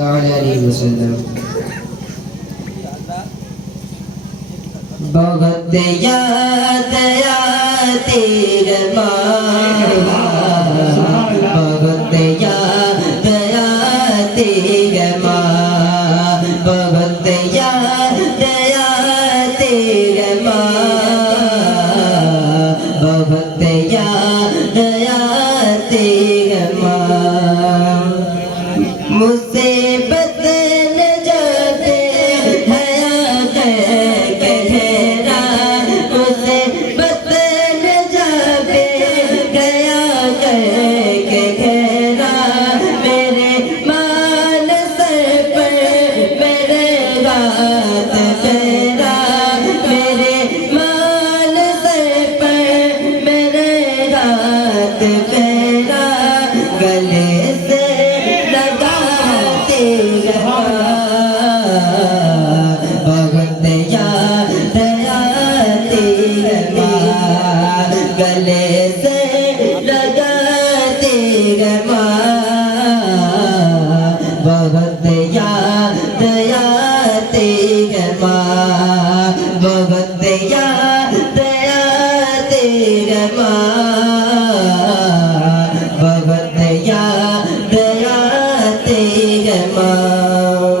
علیہ وسلم بہت یاد آتی ہے ماں بہت یاد آتی ہے ماں بہت یاد آتی ہے ماں بہت یاد آتی ہے ماں مصیبت نہ جاتے حیا کہرا مصیبت نہ جاتے گیا کہرا میرے مان سر پر میرے ہاتھ پھیرا میرے مان سر پر میرے ہاتھ پھیرا گلے سے بہت یاد آتی ہے ماں گلے سے لگاتی ہے ماں بہت یاد آتی ہے ماں بہت یاد آتی ہے ماں بہت یاد آتی ہے ماں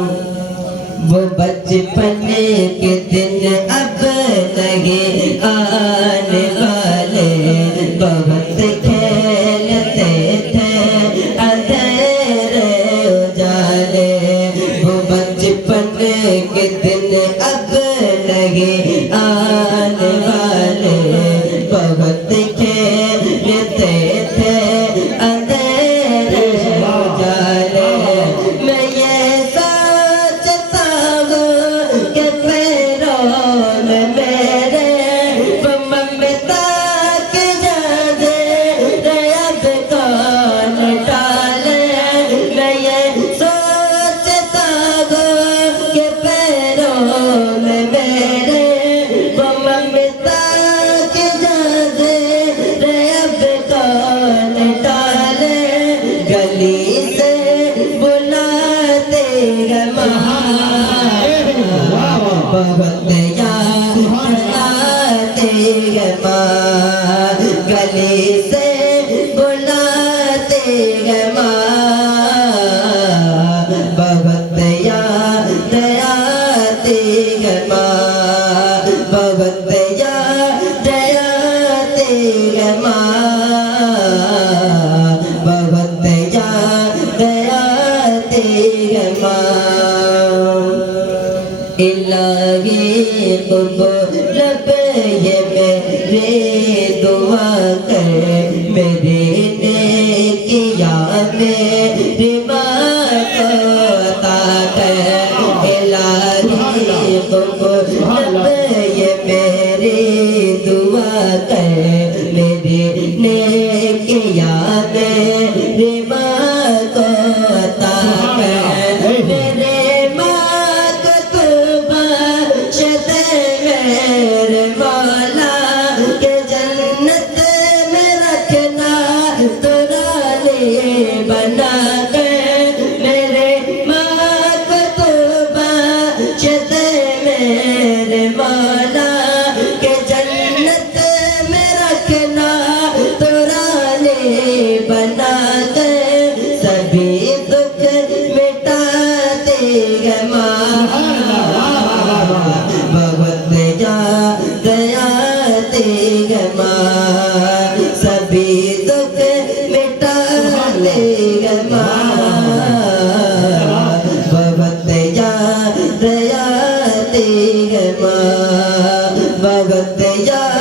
وہ بچپن کے دن اب لگے آنے والے بہت کھیلتے تھے اندھیرے اجالے وہ بچپن کے دن اب لگے آنے والے بہت کھیلتے تھے اندھیرے اجالے میں یہ سوچتا ہوں کہ پیروں میں میرے وہ ممتا کی جاجے اب کون ڈالے میں یہ سوچتا ہوں کہ پیروں میں میرے وہ ممتا کی جاجے اب کون ڈالے گلی سے بلاتے ہیں ماں بہت یاد آتے ہیں ماں گلی سے بلاتے ہیں ماں بہت یاد آتے ہیں ماں بہت یاد آتے ہیں ماں بہت یاد آتے ہیں ماں الہی قبول یہ میری دعا کر میری نیکیاں میری ماں کو عطا کر الہی قبول یہ میری دعا کر میری نیکیاں میری ماں کو عطا کر میرے میرے مولا کہ جنت میں رکھنا تو رالی بنا کر میرے ماں کو تو بخش میرے مولا کہ جنت میں رکھنا تو رالی بنا کر سبھی دکھ مٹاتے ہیں ماں بہت یاد آتی ہے ماں سبھی دکھ مٹاتے ہیں ماں بہت یاد آتی ہے ماں بہت یاد